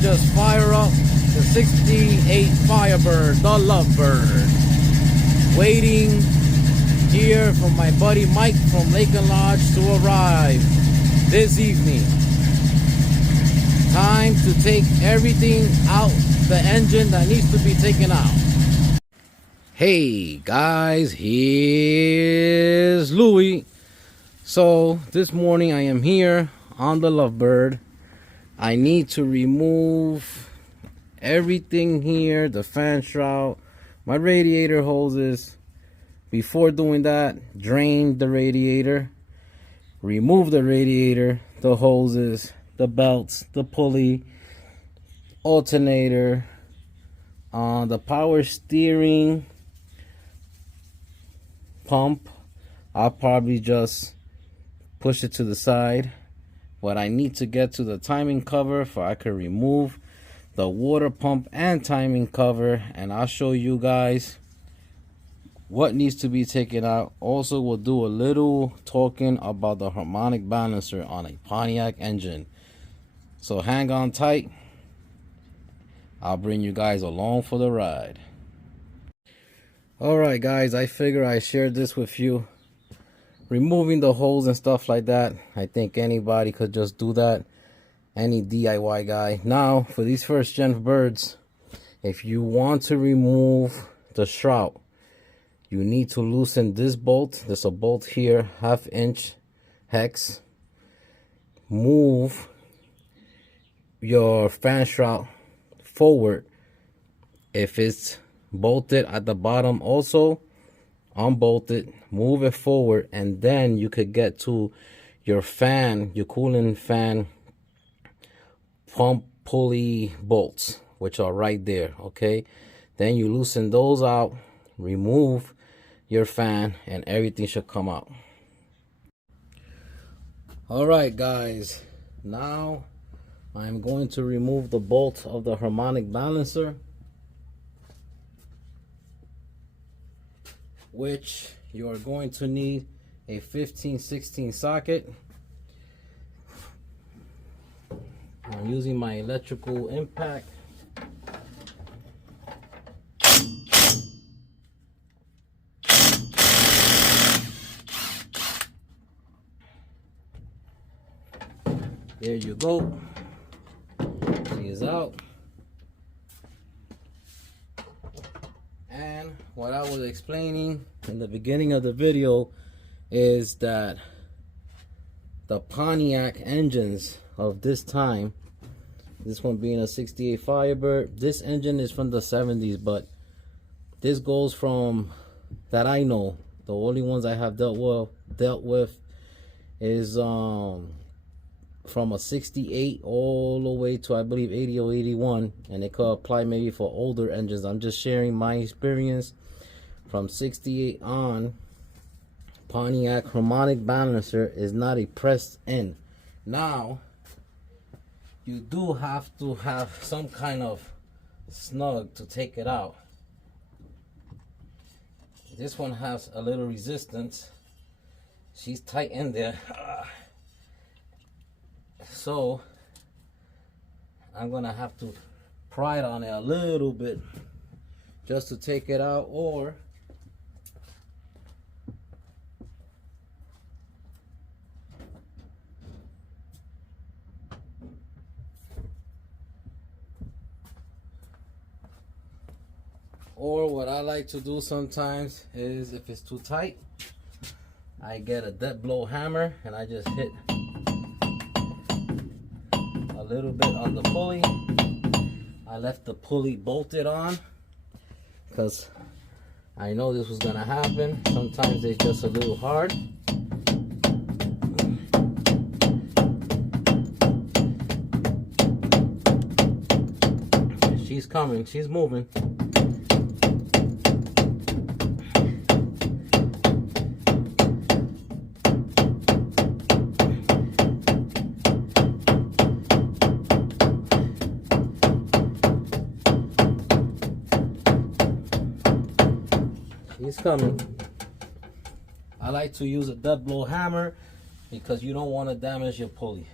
just fire up the 68 Firebird, the Lovebird. Waiting here for my buddy Mike from Lake and Lodge to arrive this evening. Time to take everything out the engine that needs to be taken out. Hey guys, here's Louie. So this morning I am here on the Lovebird. I need to remove everything here, the fan shroud, my radiator hoses. Before doing that, drain the radiator, remove the radiator, the hoses, the belts, the pulley, alternator, the power steering pump. I'll probably just push it to the side. But I need to get to the timing cover for I can remove the water pump and timing cover, and I'll show you guys what needs to be taken out. Also, we'll do a little talking about the harmonic balancer on a Pontiac engine. So hang on tight. I'll bring you guys along for the ride. Alright guys, I figure I shared this with you. Removing the holes and stuff like that, I think anybody could just do that. Any DIY guy. Now, for these first gen birds, if you want to remove the shroud, you need to loosen this bolt. There's a bolt here, 1/2 inch hex. Move your fan shroud forward. If it's bolted at the bottom, also unbolt it, move it forward, and then you could get to your fan, your cooling fan pump pulley bolts, which are right there. Okay, then you loosen those out, remove your fan, and everything should come out. All right guys, now I'm going to remove the bolt of the harmonic balancer, which you are going to need a 15-16 socket. I'm using my electrical impact. There you go. She is out. And what I was explaining in the beginning of the video is that the Pontiac engines of this time, this one being a 68 Firebird, this engine is from the 70s, but this goes from, that I know, the only ones I have dealt with is from a 68 all the way to I believe 80 or 81, and it could apply maybe for older engines. I'm just sharing my experience from 68 on. Pontiac harmonic balancer is not a pressed in. Now you do have to have some kind of snug to take it out. This one has a little resistance. She's tight in there. So I'm gonna have to pry it on it a little bit just to take it out, or what I like to do sometimes is, if it's too tight, I get a dead blow hammer and I just hit a little bit on the pulley. I left the pulley bolted on because I know this was gonna happen. Sometimes it's just a little hard. She's coming, she's moving. He's coming. I like to use a dead blow hammer because you don't want to damage your pulley.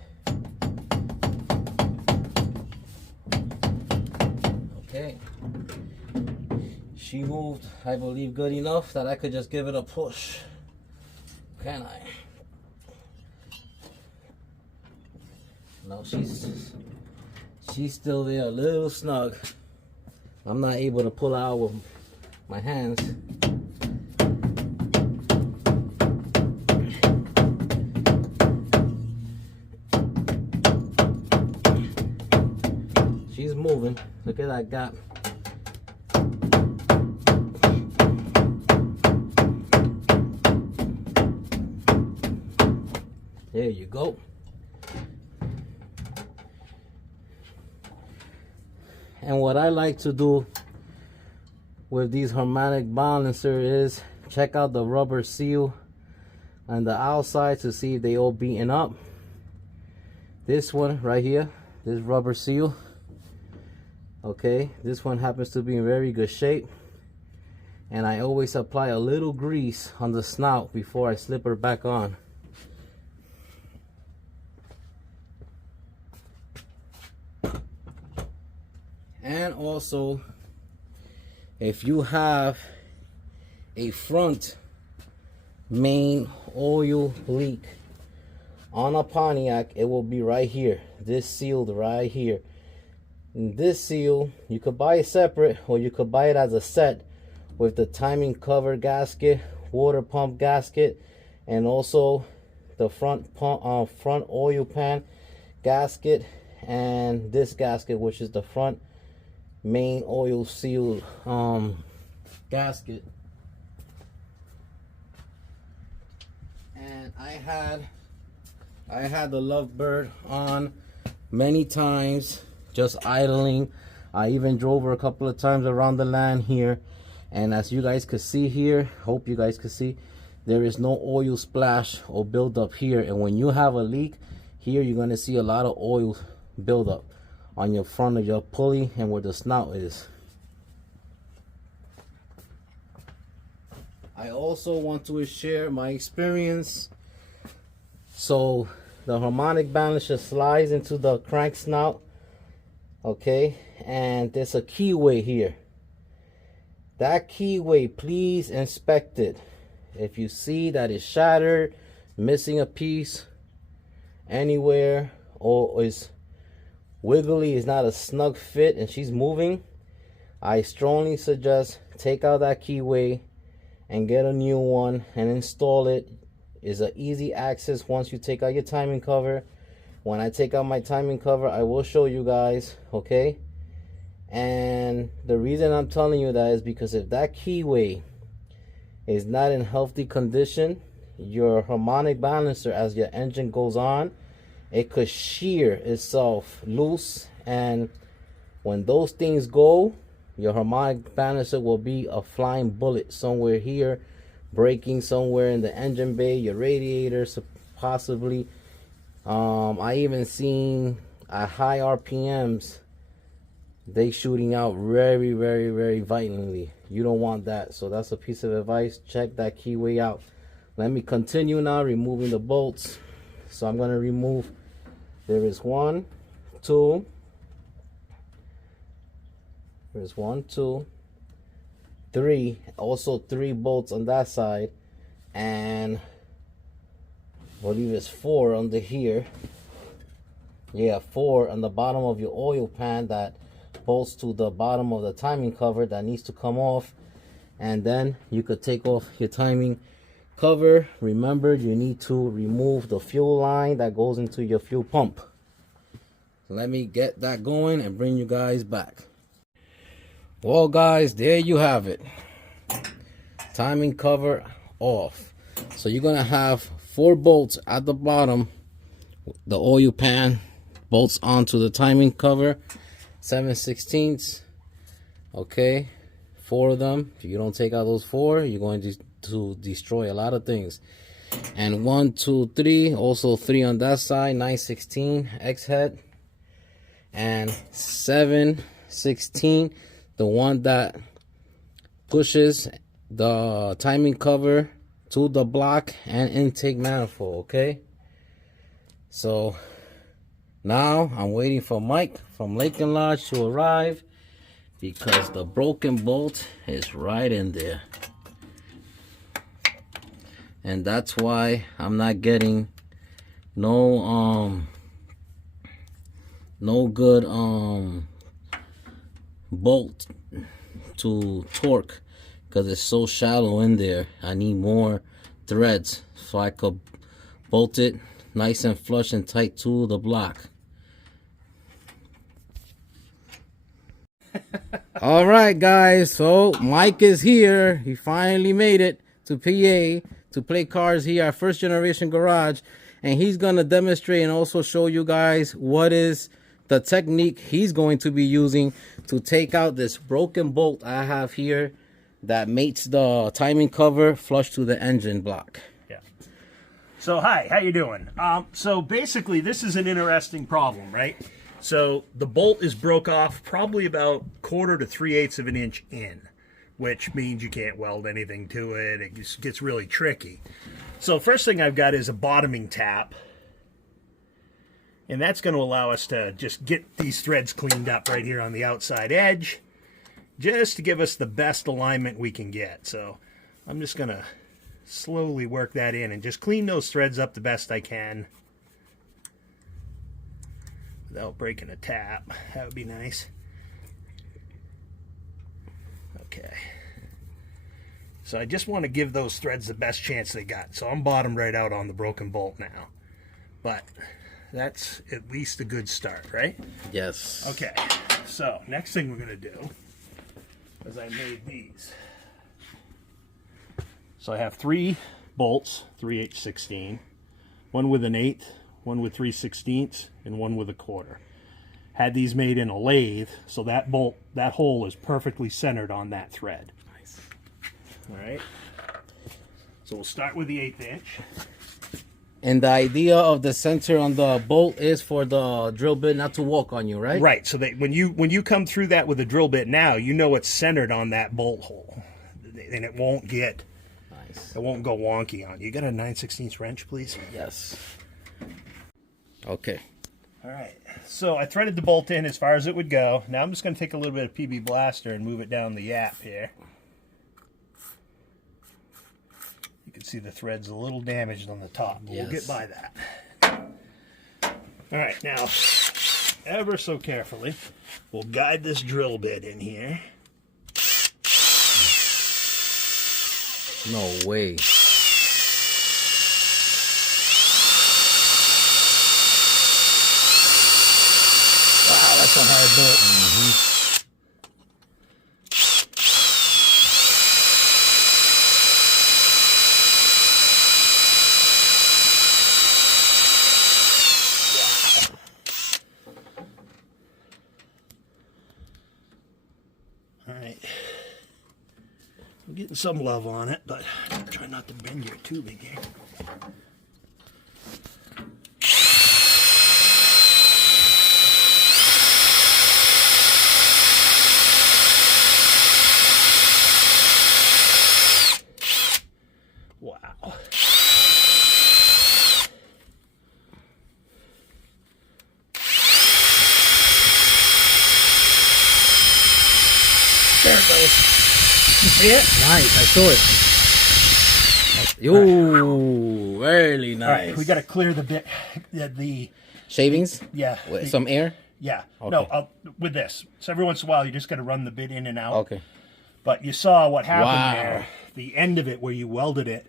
She moved, I believe, good enough that I could just give it a push. Can I? No, she's still there, a little snug. I'm not able to pull out with my hands. She's moving. Look at that gap. There you go. And what I like to do with these harmonic balancer is check out the rubber seal on the outside to see if they all beaten up. This one right here, this rubber seal, okay, this one happens to be in very good shape. And I always apply a little grease on the snout before I slip her back on. And also, if you have a front main oil leak on a Pontiac, it will be right here, this sealed right here. And this seal, you could buy it separate or you could buy it as a set with the timing cover gasket, water pump gasket, and also the front oil pan gasket, and this gasket, which is the front main oil seal gasket. And I had the Lovebird on many times, just idling. I even drove her a couple of times around the land here, and as you guys could see here, hope you guys could see, there is no oil splash or buildup here. And when you have a leak here, you're going to see a lot of oil buildup on your front of your pulley and where the snout is. I also want to share my experience. So the harmonic balancer slides into the crank snout, okay, and there's a keyway here. That keyway, please inspect it. If you see that it's shattered, missing a piece anywhere, or is wiggly, is not a snug fit, and she's moving, I strongly suggest take out that keyway and get a new one and install it. Is an easy access once you take out your timing cover. When I take out my timing cover, I will show you guys, okay? And the reason I'm telling you that is because if that keyway is not in healthy condition, your harmonic balancer, as your engine goes on, it could shear itself loose, and when those things go, your harmonic balancer will be a flying bullet somewhere here, breaking somewhere in the engine bay, your radiator possibly. I even seen at high RPMs they shooting out very, very, very violently. You don't want that, so that's a piece of advice. Check that keyway out. Let me continue now removing the bolts. So I'm going to remove, there is 1, 2, there's 1, 2, 3, also 3 bolts on that side, and I believe it's 4 under here. Yeah, 4 on the bottom of your oil pan that bolts to the bottom of the timing cover that needs to come off. And then you could take off your timing cover. Remember, you need to remove the fuel line that goes into your fuel pump. Let me get that going and bring you guys back. Well guys, there you have it. Timing cover off. So you're gonna have 4 bolts at the bottom, the oil pan bolts onto the timing cover, 7/16. Okay, 4 of them. If you don't take out those 4, you're going to destroy a lot of things. And 1, 2, 3, also 3 on that side, 9/16 X head, and 7/16, the one that pushes the timing cover to the block and intake manifold. Okay, so now I'm waiting for Mike from Lake and Lodge to arrive, because the broken bolt is right in there. And that's why I'm not getting no good bolt to torque, because it's so shallow in there. I need more threads so I could bolt it nice and flush and tight to the block. All right, guys, so Mike is here. He finally made it to PA to play cars here at First Generation Garage, and he's gonna demonstrate and also show you guys what is the technique he's going to be using to take out this broken bolt I have here that mates the timing cover flush to the engine block. Yeah. So hi, how you doing? So basically this is an interesting problem, right? So the bolt is broke off probably about 1/4 to 3/8 of an inch in, which means you can't weld anything to it. It just gets really tricky. So first thing I've got is a bottoming tap. And that's going to allow us to just get these threads cleaned up right here on the outside edge, just to give us the best alignment we can get. So I'm just going to slowly work that in and just clean those threads up the best I can without breaking a tap. That would be nice. Okay. So I just want to give those threads the best chance they got. So I'm bottomed right out on the broken bolt now. But that's at least a good start, right? Yes. Okay, so next thing we're going to do is I made these. So I have 3 bolts, 3H16, one with an 1/8, one with 3/16, and one with a 1/4. Had these made in a lathe, so that bolt, that hole is perfectly centered on that thread. Nice. All right. So we'll start with the 1/8 inch. And the idea of the center on the bolt is for the drill bit not to walk on you, right? Right. So that when you come through that with a drill bit now, you know it's centered on that bolt hole, and it won't get, nice. It won't go wonky on you. You got a 9/16 wrench, please? Yes. Okay. All right. So I threaded the bolt in as far as it would go. Now I'm just going to take a little bit of PB Blaster and move it down the yap here. You can see the thread's a little damaged on the top, but we'll get by that. All right, now, ever so carefully, we'll guide this drill bit in here. No way. Wow, that's a hard bolt. Mm-hmm. Alright, I'm getting some love on it, but try not to bend your tubing here. Wow. There it goes. You see it? Nice, I saw it. Ooh, really nice. All right, we got to clear the bit, the shavings? yeah. With some air? Yeah. Okay. No, with this. So every once in a while, you just got to run the bit in and out. Okay. But you saw what happened Wow. there. The end of it where you welded it,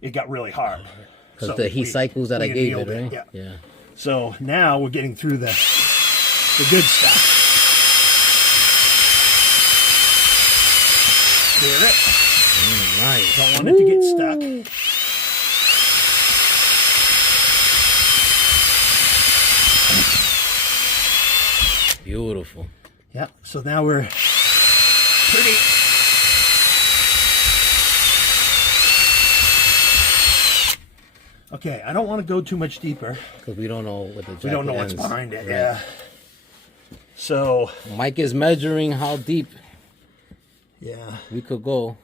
it got really hard. Because the heat cycles that I gave it, right? Yeah. So now we're getting through the good stuff. Clear it. Nice. Don't want it to get stuck. Beautiful. Yeah, so now we're pretty... Okay, I don't want to go too much deeper. Because we don't know what the jacket We don't know what's ends. behind it, Right. yeah. So... Mike is measuring how deep Yeah. we could go.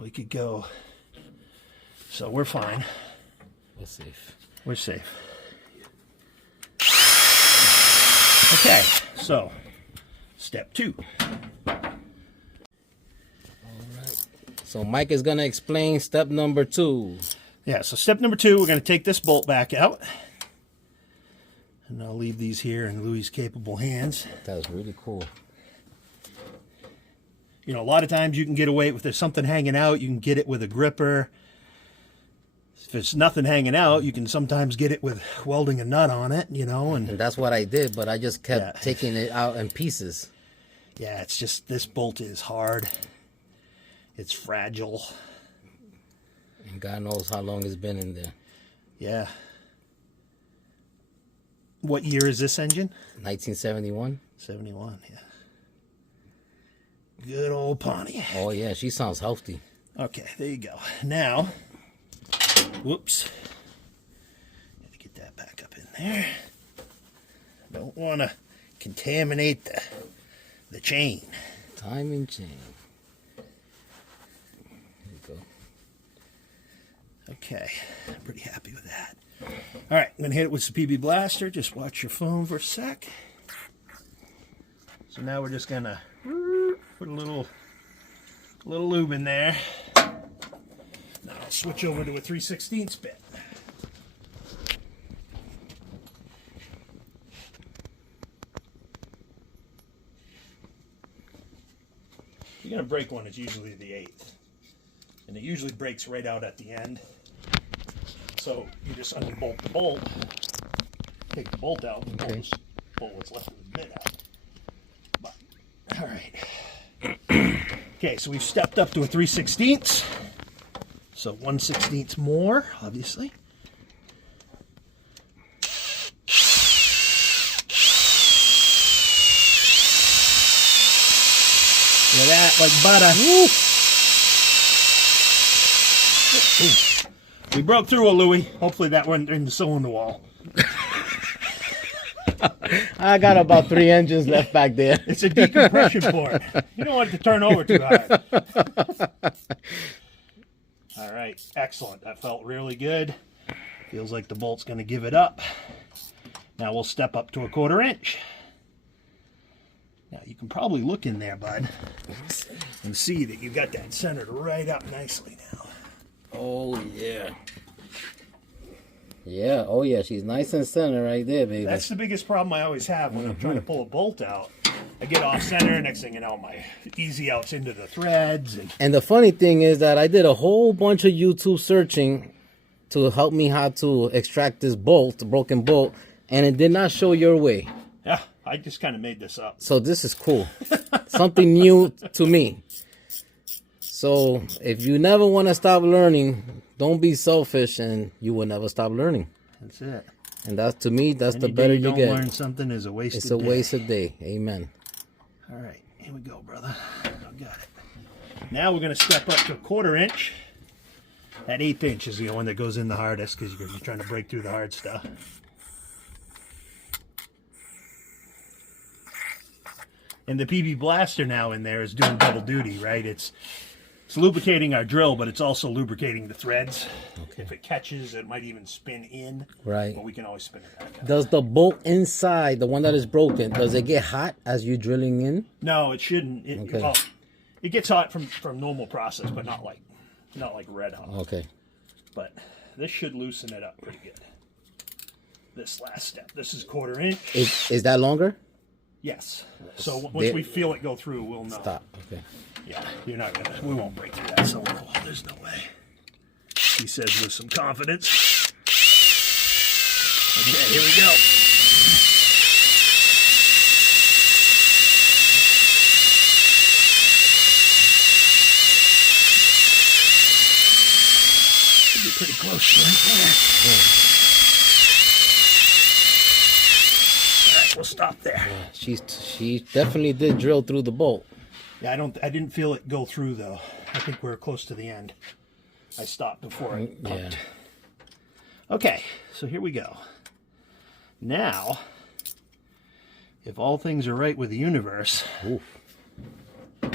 We could go. So we're fine. We're safe. We're safe. Okay, so step 2. So Mike is gonna explain step number 2. Yeah, so step number 2, we're going to take this bolt back out. And I'll leave these here in Louis' capable hands. That's really cool. You know, a lot of times you can get away with, if there's something hanging out, you can get it with a gripper. If there's nothing hanging out, you can sometimes get it with welding a nut on it, you know. And that's what I did, but I just kept taking it out in pieces. Yeah, it's just, this bolt is hard. It's fragile. And God knows how long it's been in there. Yeah. What year is this engine? 1971. 71, yeah. Good old Pontiac. Oh, yeah, she sounds healthy. Okay, there you go. Now, whoops. Gotta get that back up in there. Don't want to contaminate the chain. Timing chain. There you go. Okay, I'm pretty happy with that. All right, I'm going to hit it with some PB Blaster. Just watch your phone for a sec. So now we're just going to put a little lube in there. Now I'll switch over to a 3/16 bit. You're going to break one, it's usually the 8th. And it usually breaks right out at the end. So you just unbolt the bolt, take the bolt out, and pull what's left of the bit out. But, all right. Okay, so we've stepped up to a 3/16. So 1/16 more, obviously. Look at that, like butter. Woo! We broke through a Louis. Hopefully that went in the cylinder wall. I got about 3 engines left back there. It's a decompression port. You don't want it to turn over too hard. All right, excellent. That felt really good. Feels like the bolt's going to give it up. Now we'll step up to a 1/4 inch. Now you can probably look in there, bud, and see that you got that centered right up nicely now. Oh, yeah. Yeah, oh, yeah. She's nice and center right there, baby. That's the biggest problem I always have when I'm trying to pull a bolt out. I get off center, next thing you know, my easy out's into the threads. And the funny thing is that I did a whole bunch of YouTube searching to help me how to extract this bolt, the broken bolt, and it did not show your way. Yeah, I just kind of made this up. So this is cool. Something new to me. So if you never want to stop learning, don't be selfish and you will never stop learning. That's it. And that's, to me, that's Any the better day you get. Don't learn something is a waste It's of a day. waste of day. Amen. All right, here we go, brother. I got it. Now we're going to step up to a 1/4 inch. That 1/8 inch is the one that goes in the hardest because you're trying to break through the hard stuff. And the PB Blaster now in there is doing double duty, right? It's lubricating our drill, but it's also lubricating the threads. Okay. If it catches, it might even spin in. Right. But we can always spin it back out. Does the bolt inside, the one that is broken, does it get hot as you're drilling in? No, it shouldn't. Okay. Well, it gets hot from normal process, but not like red hot. Okay. But this should loosen it up pretty good. This last step. This is 1/4 inch. Is that longer? Yes. So once we feel it go through, we'll know. Stop. Okay. Yeah, we won't break through that cylinder wall. There's no way. He says with some confidence. Okay, here we go. Should be pretty close right there. All right, we'll stop there. Yeah, she definitely did drill through the bolt. Yeah, I didn't feel it go through though. I think we're close to the end. I stopped before I pumped. Yeah. Okay, so here we go. Now, if all things are right with the universe. Oof. Bad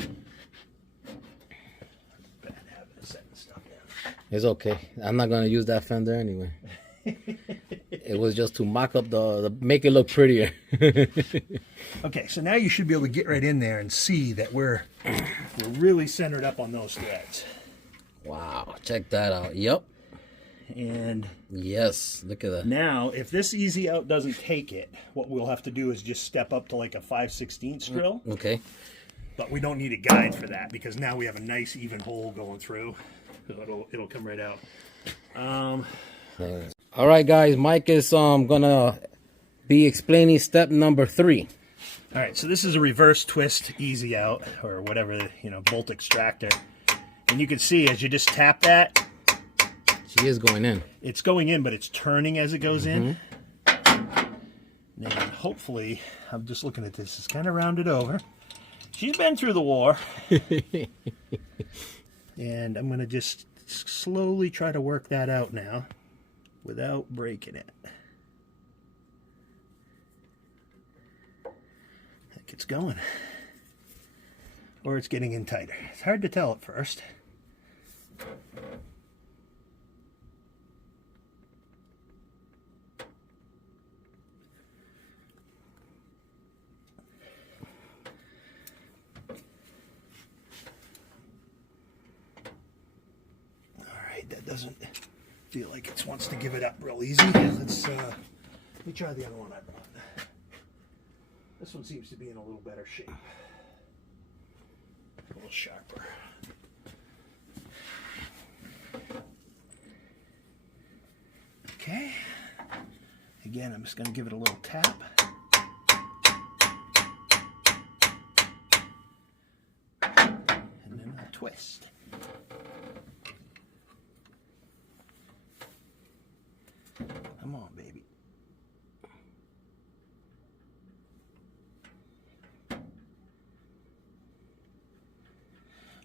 habit of setting stuff down. It's okay. I'm not gonna use that fender anyway. It was just to mock up make it look prettier. Okay, so now you should be able to get right in there and see that we're really centered up on those threads. Wow, check that out. Yep. And yes, look at that. Now, if this easy out doesn't take it, what we'll have to do is just step up to like a 5/16 drill. Okay. But we don't need a guide for that because now we have a nice even hole going through. So it'll come right out. All right, guys. Mike is gonna be explaining step number 3. All right, so this is a reverse twist easy out or whatever, bolt extractor. And you can see as you just tap that, she is going in. It's going in, but it's turning as it goes in. And hopefully, I'm just looking at this, it's kind of rounded over. She's been through the war. And I'm going to just slowly try to work that out now without breaking it. I think it's going. Or it's getting in tighter. It's hard to tell at first. That doesn't feel like it wants to give it up real easy. Let me try the other one I brought. This one seems to be in a little better shape. A little sharper. Okay. Again, I'm just going to give it a little tap. And then I'll twist. Come on, baby.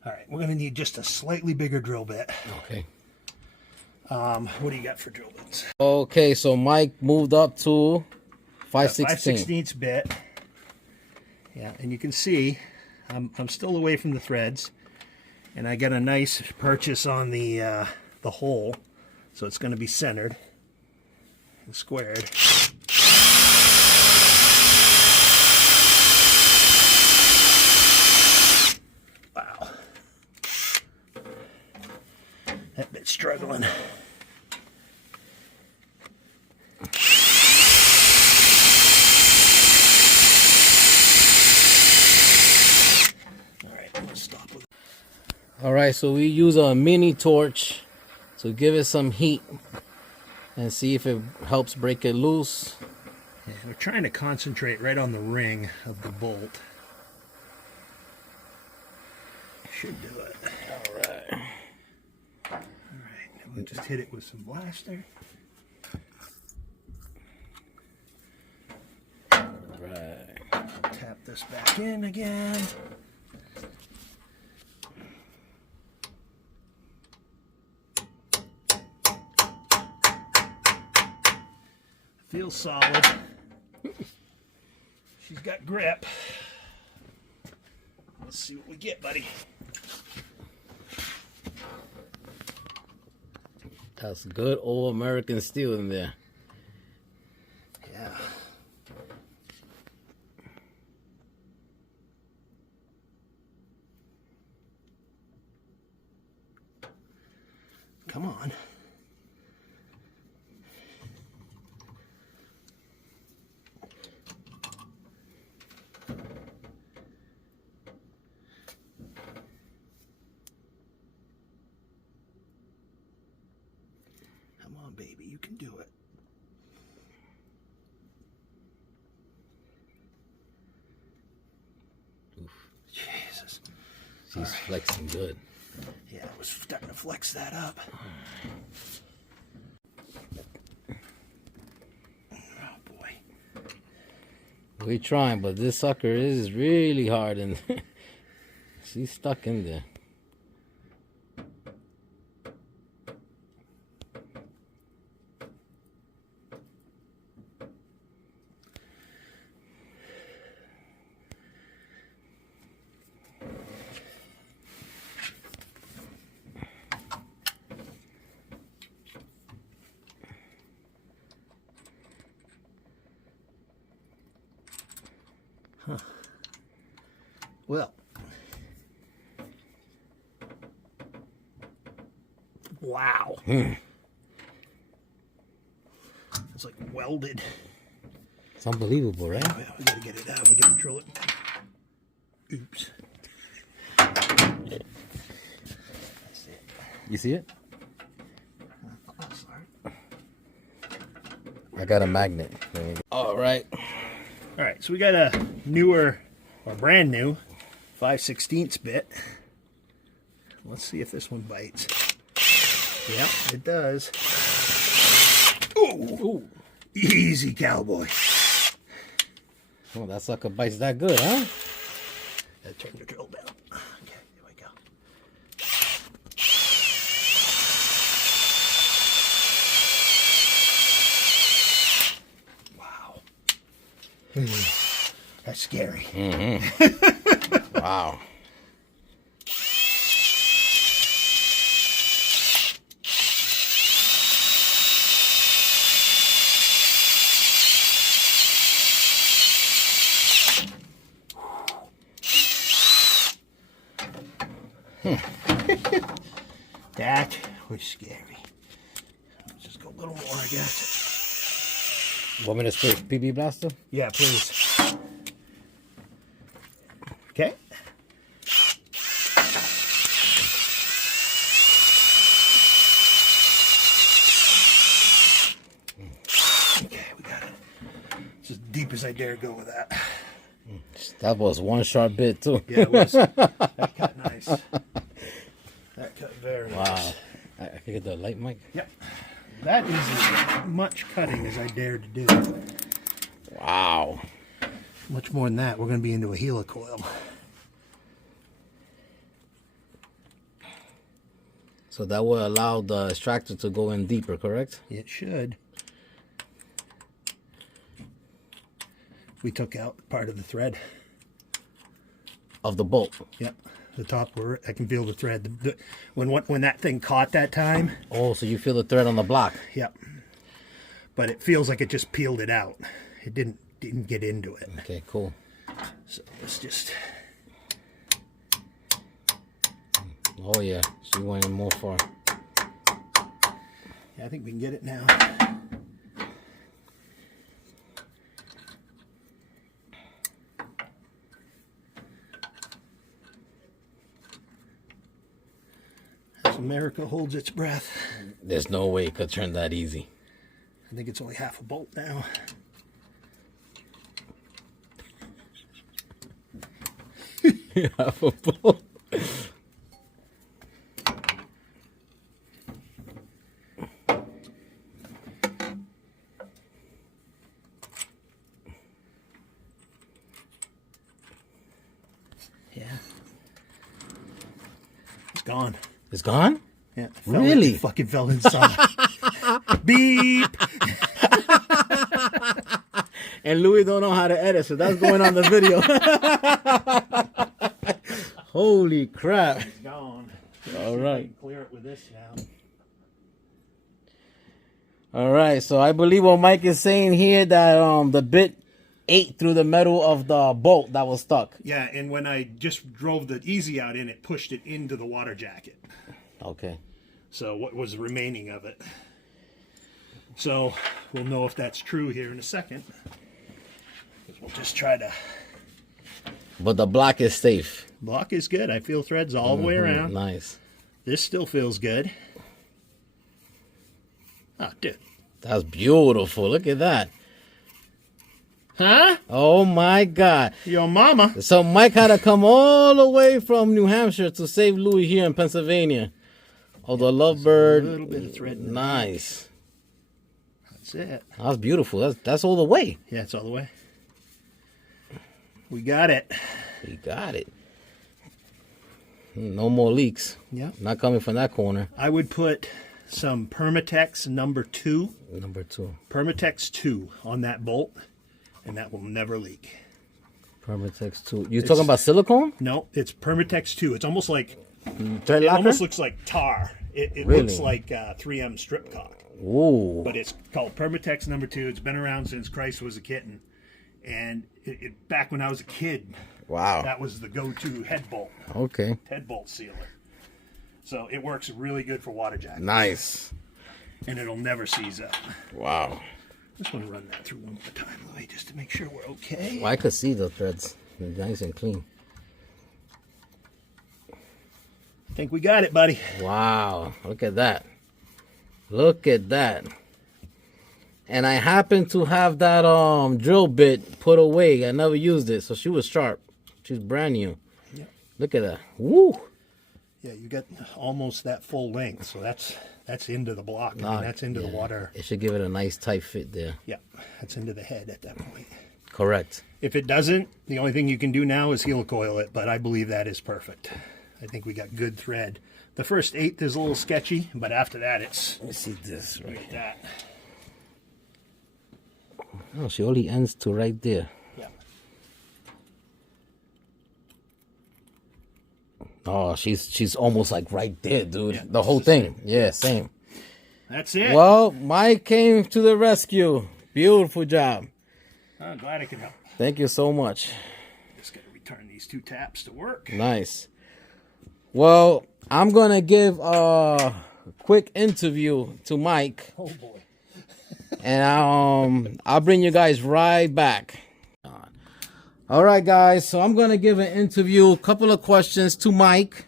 All right, we're going to need just a slightly bigger drill bit. Okay. What do you got for drill bits? Okay, so Mike moved up to 5/16. 5/16 bit. Yeah, and you can see I'm still away from the threads, and I got a nice purchase on the hole, so it's going to be centered and squared. Wow, that bit's struggling. All right, so we use a mini torch to give it some heat and see if it helps break it loose. Yeah, we're trying to concentrate right on the ring of the bolt. Should do it. All right. All right, now we'll just hit it with some blaster. All right. Tap this back in again. Feels solid. She's got grip. Let's see what we get, buddy. That's good old American steel in there. Yeah. Come on. Come on, baby, you can do it. Oof. Jesus. She's flexing good. Yeah, I was starting to flex that up. Oh, boy. We're trying, but this sucker is really hard and she's stuck in there. Huh. Well. Wow. It's like welded. It's unbelievable, right? Yeah, we gotta get it out. We gotta drill it. Oops. That's it. You see it? Oh, sorry. I got a magnet. All right. All right, so we got a newer, or brand new, 5/16 bit. Let's see if this one bites. Yeah, it does. Ooh. Easy, cowboy. Oh, that sucker bites that good, huh? Gotta turn the drill down. Okay, here we go. Wow. That's scary. Wow. That was scary. Let's just go a little more, I guess. Want me to spray PB Blaster? Yeah, please. Okay. Okay, we got it. It's as deep as I dare go with that. That was one sharp bit, too. Yeah, it was. That cut nice. That cut very nice. Wow. I can get the light mic. Yep. That is as much cutting as I dared to do. Wow. Much more than that, we're going to be into a helicoil. So that will allow the extractor to go in deeper, correct? It should. We took out part of the thread. Of the bolt. Yep. The top where I can feel the thread. When that thing caught that time. Oh, so you feel the thread on the block. Yep. But it feels like it just peeled it out. It didn't get into it. Okay, cool. So let's just. Oh yeah, she went in more far. Yeah, I think we can get it now. As America holds its breath. There's no way it could turn that easy. I think it's only half a bolt now. Half a bolt. Yeah. It's gone. It's gone? Yeah. Really? Fucking fell inside. Beep. And Louis don't know how to edit, so that's going on the video. Holy crap. It's gone. All right. Clear it with this now. All right, so I believe what Mike is saying here that the bit ate through the metal of the bolt that was stuck. Yeah, and when I just drove the easy out in, it pushed it into the water jacket. Okay. So what was remaining of it? So we'll know if that's true here in a second. We'll just try to. But the block is safe. Block is good. I feel threads all the way around. Nice. This still feels good. Oh, dude. That's beautiful. Look at that. Huh? Oh my God. Your mama. So Mike had to come all the way from New Hampshire to save Louis here in Pennsylvania. Oh, the lovebird. A little bit of thread. Nice. That's it. That's beautiful. That's all the way. Yeah, it's all the way. We got it. We got it. No more leaks. Yeah. Not coming from that corner. I would put some Permatex number 2. Number 2. Permatex 2 on that bolt, and that will never leak. Permatex 2. You talking about silicone? No, it's Permatex 2. It's almost like Thread it locker? almost looks like tar. It Really? looks like 3M strip caulk, Ooh. but it's called Permatex number 2. It's been around since Christ was a kitten, and back when I was a kid, Wow. That was the go-to head bolt. Okay. Head bolt sealer. So it works really good for water jackets. Nice. And it'll never seize up. Wow. Just want to run that through one more time, Louie, just to make sure we're okay. Well, I could see the threads. They're nice and clean. I think we got it, buddy. Wow. Look at that. Look at that. And I happen to have that drill bit put away. I never used it, so she was sharp. She's brand new. Yeah. Look at that. Woo! Yeah, you got almost that full length, so that's into the block. I mean, that's into the water. It should give it a nice tight fit there. Yeah, that's into the head at that point. Correct. If it doesn't, the only thing you can do now is heel coil it, but I believe that is perfect. I think we got good thread. The first eighth is a little sketchy, but after that, it's... Let me see this right Look at that. Oh, she only ends to right there. Yeah. Oh, she's almost like right there, dude. Yeah, the whole thing. Same. Yeah, same. That's it. Well, Mike came to the rescue. Beautiful job. I'm glad I could help. Thank you so much. Just got to return these 2 taps to work. Nice. Well, I'm going to give a quick interview to Mike. Oh, boy. And I'll bring you guys right back. All right, guys. So I'm going to give an interview, a couple of questions to Mike.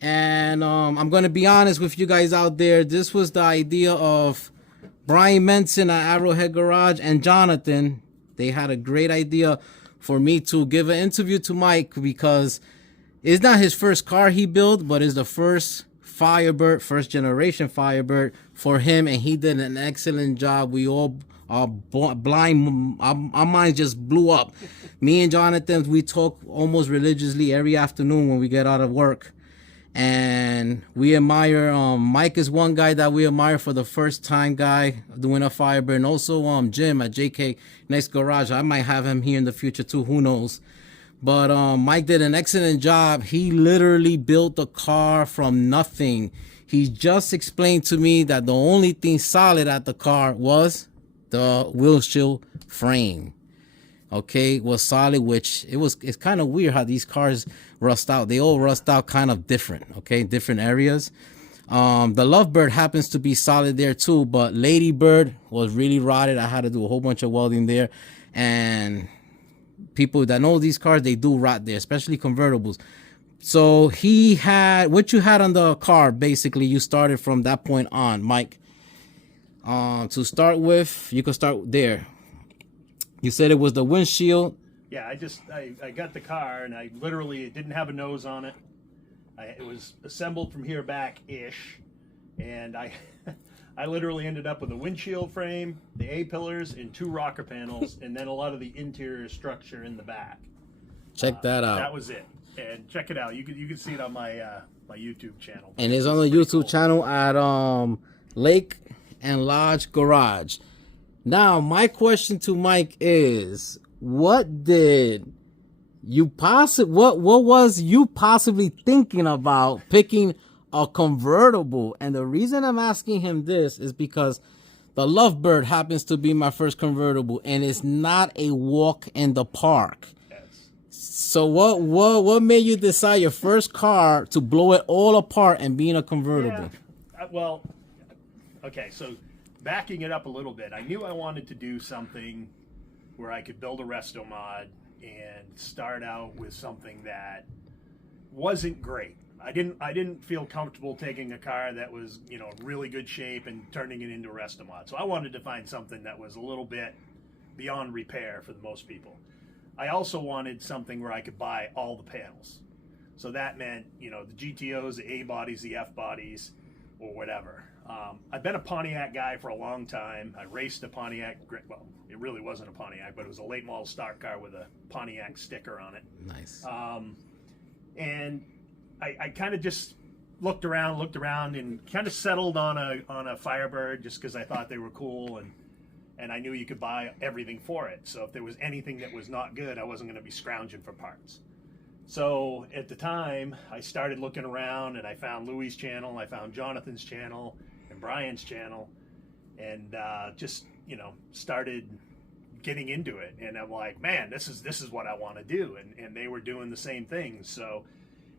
And I'm going to be honest with you guys out there. This was the idea of Brian Menson at Arrowhead Garage and Jonathan. They had a great idea for me to give an interview to Mike because it's not his first car he built, but it's the first Firebird, first generation Firebird for him. And he did an excellent job. We all are blind. Our minds just blew up. Me and Jonathan, we talk almost religiously every afternoon when we get out of work. And we admire, Mike is one guy that we admire for the first time guy doing a Firebird. And also Jim at JK Next Garage. I might have him here in the future too, who knows. But Mike did an excellent job. He literally built the car from nothing. He just explained to me that the only thing solid at the car was the windshield frame. Okay, was solid, which it's kind of weird how these cars rust out. They all rust out kind of different, okay, different areas. The Lovebird happens to be solid there too, but Ladybird was really rotted. I had to do a whole bunch of welding there. And people that know these cars, they do rot there, especially convertibles. So he had, what you had on the car, basically, you started from that point on, Mike. To start with, you can start there. You said it was the windshield. Yeah, I got the car and it didn't have a nose on it. It was assembled from here back-ish. And I literally ended up with a windshield frame, the A-pillars, and 2 rocker panels, and then a lot of the interior structure in the back. Check that out. That was it. And check it out. You can see it on my my YouTube channel. And it's on the YouTube channel at Lake and Lodge Garage. Now, my question to Mike is, what was you possibly thinking about picking a convertible? And the reason I'm asking him this is because the Lovebird happens to be my first convertible, and it's not a walk in the park. Yes. So what made you decide your first car to blow it all apart and be in a convertible? Yeah. Well, okay, so backing it up a little bit, I knew I wanted to do something where I could build a resto mod and start out with something that wasn't great. I didn't feel comfortable taking a car that was, really good shape and turning it into a resto mod. So I wanted to find something that was a little bit beyond repair for the most people. I also wanted something where I could buy all the panels. So that meant, the GTOs, the A bodies, the F bodies, or whatever. I've been a Pontiac guy for a long time. I raced a Pontiac. Well, it really wasn't a Pontiac, but it was a late model stock car with a Pontiac sticker on it. Nice. And I kind of just looked around, and kind of settled on a Firebird just because I thought they were cool, and I knew you could buy everything for it. So if there was anything that was not good, I wasn't going to be scrounging for parts. So at the time, I started looking around, and I found Louie's channel, I found Jonathan's channel, and Brian's channel, and just started getting into it, and I'm like, man, this is what I want to do, and they were doing the same things. So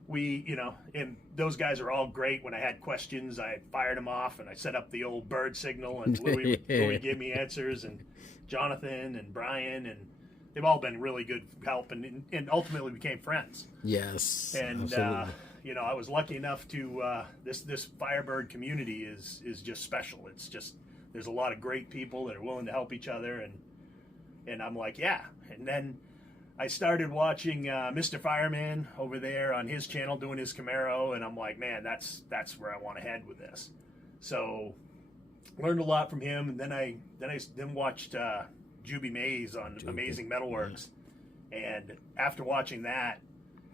we, and those guys are all great. When I had questions, I fired them off, and I set up the old bird signal, and Louis gave me answers, and Jonathan and Brian, and they've all been really good help, and ultimately became friends. Yes, and I was lucky enough to this Firebird community is just special. It's just, there's a lot of great people that are willing to help each other, and I'm like, yeah. And then I started watching Mr. Fireman over there on his channel doing his Camaro, and I'm like, man, that's where I want to head with this. So learned a lot from him, and then I watched Juby Mays on Amazing Metalworks, and after watching that,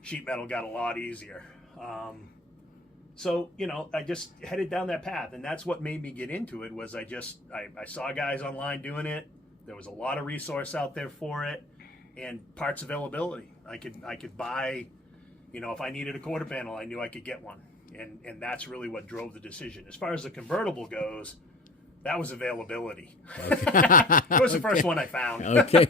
sheet metal got a lot easier. So I just headed down that path, and that's what made me get into it. Was I saw guys online doing it. There was a lot of resource out there for it, and parts availability. I could buy, if I needed a quarter panel, I knew I could get one, and that's really what drove the decision. As far as the convertible goes, that was availability. Okay. It was the first one I found. Okay.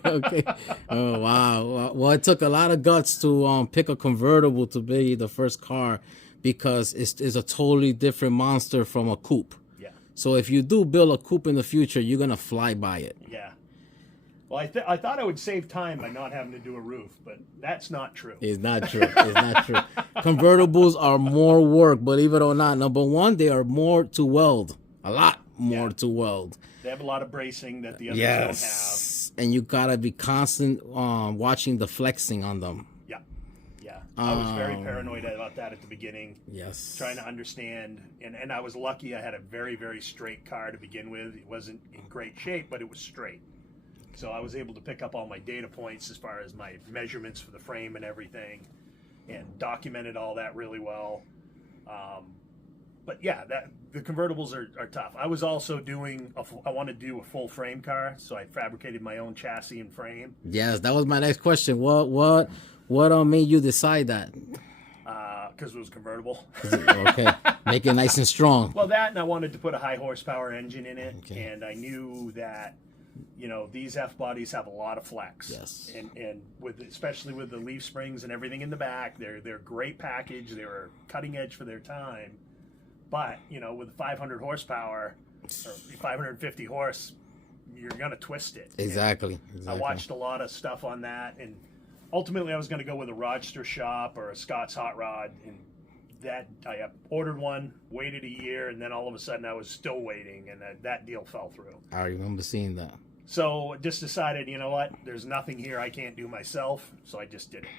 Oh, wow. Well, it took a lot of guts to pick a convertible to be the first car, because it's a totally different monster from a coupe. Yeah. So if you do build a coupe in the future, you're going to fly by it. Yeah. Well, I thought I would save time by not having to do a roof, but that's not true. It's not true. It's not true. Convertibles are more work, believe it or not. Number one, they are more to weld. A lot more to weld. They have a lot of bracing that the others don't have. And you gotta be constant watching the flexing on them. Yeah. I was very paranoid about that at the beginning. Yes. Trying to understand, and I was lucky. I had a very, very straight car to begin with. It wasn't in great shape, but it was straight. So I was able to pick up all my data points as far as my measurements for the frame and everything, and documented all that really well. But yeah, the convertibles are tough. I was also I wanted to do a full frame car, so I fabricated my own chassis and frame. Yes, that was my next question. What made you decide that? Because it was convertible. Okay, make it nice and strong. Well, that, and I wanted to put a high horsepower engine in it, and I knew that these F bodies have a lot of flex. Yes. And especially with the leaf springs and everything in the back, they're a great package. They were cutting edge for their time. But, with 500 horsepower or 550 horse, you're going to twist it. Exactly. I watched a lot of stuff on that, and ultimately I was going to go with a Rochester shop or a Scott's Hot Rod, and that I ordered one, waited a year, and then all of a sudden I was still waiting, and that deal fell through. I remember seeing that. So I just decided, you know what, there's nothing here I can't do myself, so I just did it.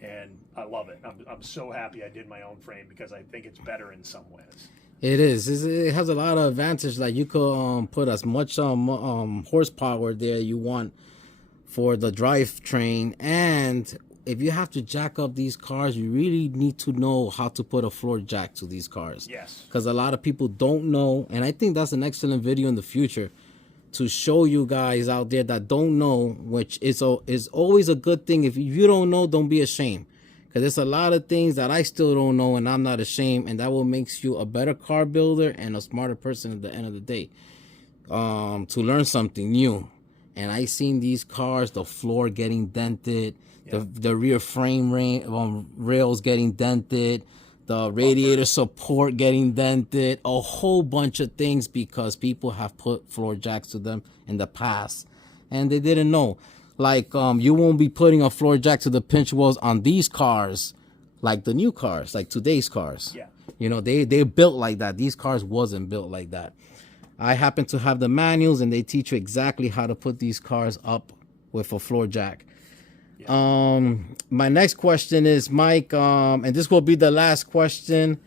And I love it. I'm so happy I did my own frame, because I think it's better in some ways. It is. It has a lot of advantage. Like, you could put as much horsepower there you want for the drivetrain, and if you have to jack up these cars, you really need to know how to put a floor jack to these cars. Yes. Because a lot of people don't know, and I think that's an excellent video in the future to show you guys out there that don't know, which is always a good thing. If you don't know, don't be ashamed, because there's a lot of things that I still don't know, and I'm not ashamed, and that will make you a better car builder and a smarter person at the end of the day, to learn something new. And I seen these cars, the floor getting dented, the rear frame rails getting dented, the radiator support getting dented, a whole bunch of things, because people have put floor jacks to them in the past and they didn't know. Like, you won't be putting a floor jack to the pinch wells on these cars like the new cars, like today's cars. Yeah. They're built like that. These cars wasn't built like that. I happen to have the manuals, and they teach you exactly how to put these cars up with a floor jack. My next question is, Mike, and this will be the last question.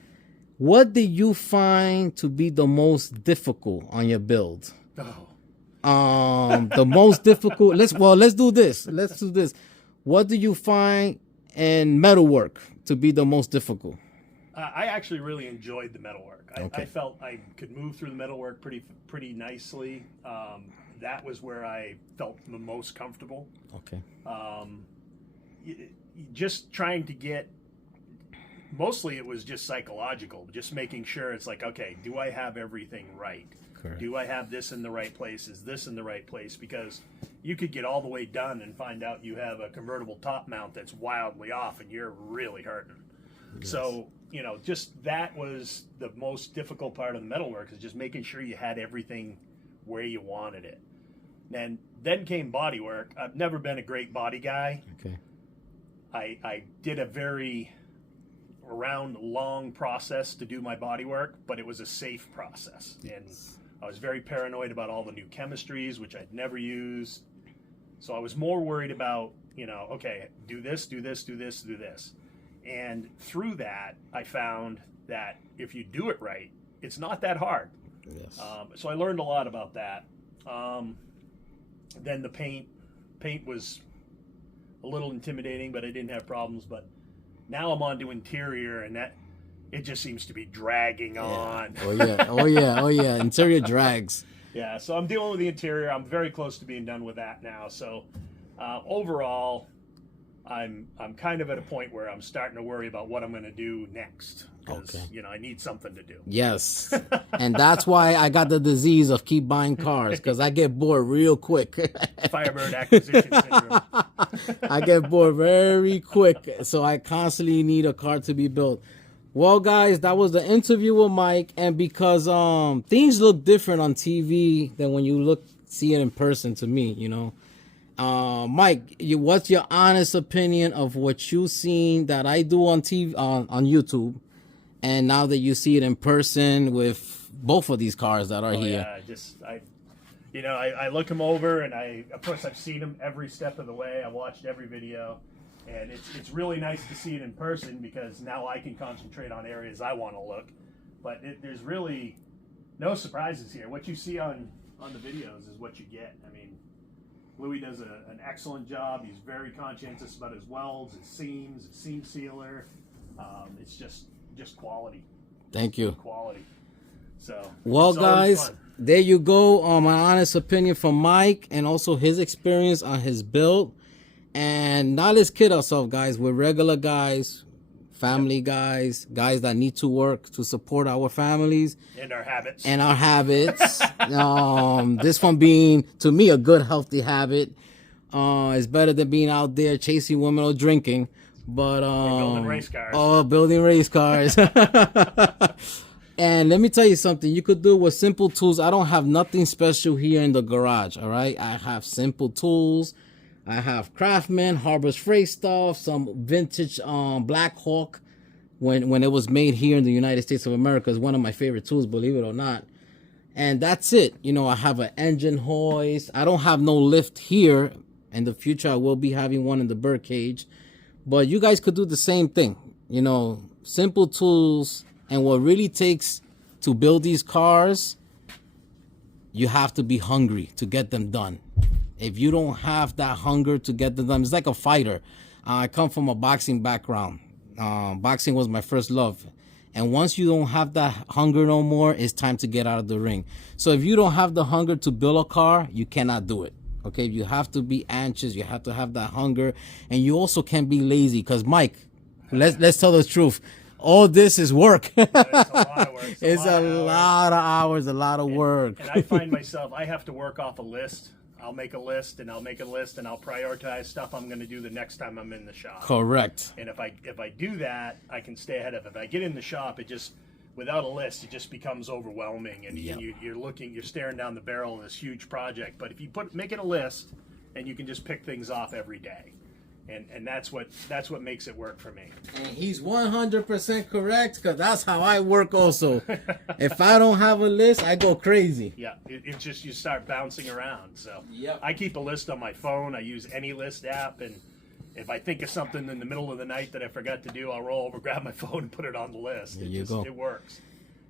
What did you find to be the most difficult on your build? The most difficult. Let's do this. What do you find in metalwork to be the most difficult? I actually really enjoyed the metalwork. Okay. I felt I could move through the metalwork pretty nicely. That was where I felt the most comfortable. Okay. Just trying to get, mostly it was just psychological, just making sure it's like, okay, do I have everything right? Correct. Do I have this in the right place? Is this in the right place? Because, you could get all the way done and find out you have a convertible top mount that's wildly off, and you're really hurting. Yes. So, you know, just that was the most difficult part of the metalwork, is just making sure you had everything where you wanted it. And then came body work. I've never been a great body guy. Okay. I did a very long process to do my body work, but it was a safe process. And I was very paranoid about all the new chemistries, which I'd never used. So I was more worried about, you know, okay, do this, do this, do this, do this. And through that, I found that if you do it right, it's not that hard. Yes. So I learned a lot about that. Then the paint was a little intimidating, but I didn't have problems. But now I'm on to interior, and that it just seems to be dragging on. Oh yeah, oh yeah, oh yeah. Interior drags. Yeah, so I'm dealing with the interior. I'm very close to being done with that now. So overall, I'm kind of at a point where I'm starting to worry about what I'm going to do next. Because, you know, I need something to do. Yes. And that's why I got the disease of keep buying cars, because I get bored real quick. Firebird acquisition syndrome. I get bored very quick. So I constantly need a car to be built. Well, guys, that was the interview with Mike. And because things look different on TV than when you see it in person, to me, you know. Mike, what's your honest opinion of what you've seen that I do on TV, on YouTube? And now that you see it in person with both of these cars that are here. Yeah, I look them over, and of course I've seen them every step of the way. I watched every video, and it's really nice to see it in person, because now I can concentrate on areas I want to look. But there's really no surprises here. What you see on the videos is what you get. I mean, Louis does an excellent job. He's very conscientious about his welds, his seams, his seam sealer. It's just quality. Thank you. Quality. So, well, guys, there you go. My honest opinion from Mike, and also his experience on his build. And now let's kid ourselves, guys. We're regular guys, family guys that need to work to support our families and our habits. This one being, to me, a good, healthy habit. It's better than being out there chasing women or drinking. But building race cars. Oh, building race cars. And let me tell you something. You could do it with simple tools. I don't have nothing special here in the garage. All right, I have simple tools. I have Craftsman, Harbor's Freight stuff, some vintage Black Hawk when it was made here in the United States of America. Is one of my favorite tools, believe it or not. And that's it. You know, I have an engine hoist. I don't have no lift here. In the future, I will be having one in the bird cage. But you guys could do the same thing, you know, simple tools. And what really takes to build these cars, you have to be hungry to get them done. If you don't have that hunger to get them done, it's like a fighter. I come from a boxing background. Boxing was my first love. And once you don't have that hunger no more, it's time to get out of the ring. So if you don't have the hunger to build a car, you cannot do it. Okay, you have to be anxious. You have to have that hunger, and you also can't be lazy. Because Mike, let's tell the truth. All this is work. It's a lot of work. It's a lot of hours, a lot of work. And I find myself, I have to work off a list. I'll make a list, and I'll prioritize stuff I'm going to do the next time I'm in the shop. Correct. And if I do that, I can stay ahead of it. If I get in the shop, without a list, it just becomes overwhelming, and you're staring down the barrel of this huge project. But if you make it a list, and you can just pick things off every day, and that's what makes it work for me. And he's 100% correct, because that's how I work also. If I don't have a list, I go crazy. Yeah, it's just you start bouncing around. So yep. I keep a list on my phone. I use any list app, and if I think of something in the middle of the night that I forgot to do, I'll roll over, grab my phone, and put it on the list. It works.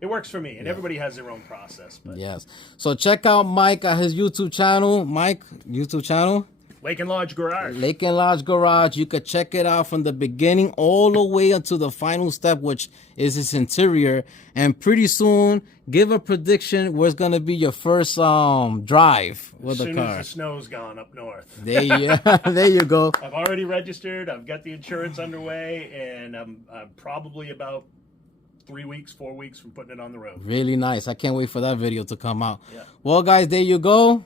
It works for me, and everybody has their own process. But. Yes. So check out Mike at his YouTube channel. YouTube channel? Lake and Lodge Garage. Lake and Lodge Garage. You could check it out from the beginning all the way until the final step, which is its interior. And pretty soon, give a prediction where's going to be your first drive with the car. As soon as the snow's gone up north. There you go. I've already registered. I've got the insurance underway, and I'm probably about 4 weeks from putting it on the road. Really nice. I can't wait for that video to come out. Yeah. Well, guys, there you go.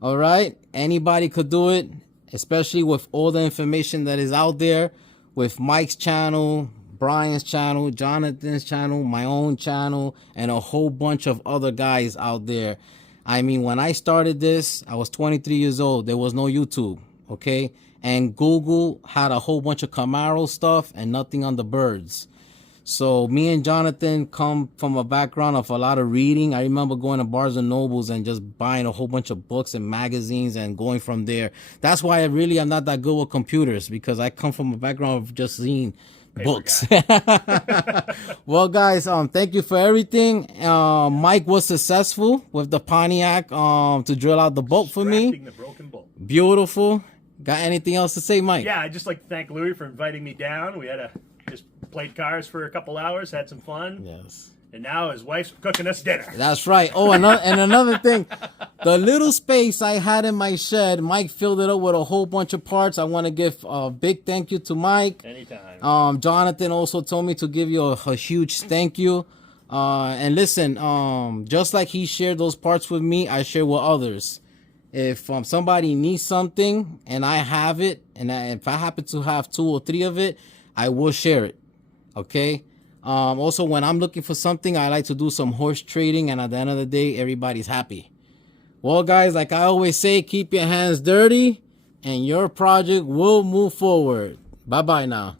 All right, anybody could do it, especially with all the information that is out there with Mike's channel, Brian's channel, Jonathan's channel, my own channel, and a whole bunch of other guys out there. I mean, when I started this, I was 23 years old. There was no YouTube, okay? And Google had a whole bunch of Camaro stuff and nothing on the birds. So me and Jonathan come from a background of a lot of reading. I remember going to Barnes and Nobles and just buying a whole bunch of books and magazines and going from there. That's why I really am not that good with computers, because I come from a background of just seeing books. Well, guys, thank you for everything. Mike was successful with the Pontiac to drill out the bolt for me. The broken bolt. Beautiful. Got anything else to say, Mike? Yeah, I'd just like to thank Louis for inviting me down. We had just played cars for a couple hours, had some fun. Yes. And now his wife's cooking us dinner. That's right. Oh, another thing, the little space I had in my shed, Mike filled it up with a whole bunch of parts. I want to give a big thank you to Mike. Anytime. Jonathan also told me to give you a huge thank you. And listen, just like he shared those parts with me, I share with others. If somebody needs something and I have it, and if I happen to have 2 or 3 of it, I will share it. Okay. Also, when I'm looking for something, I like to do some horse trading, and at the end of the day, everybody's happy. Well, guys, like I always say, keep your hands dirty and your project will move forward. Bye-bye now.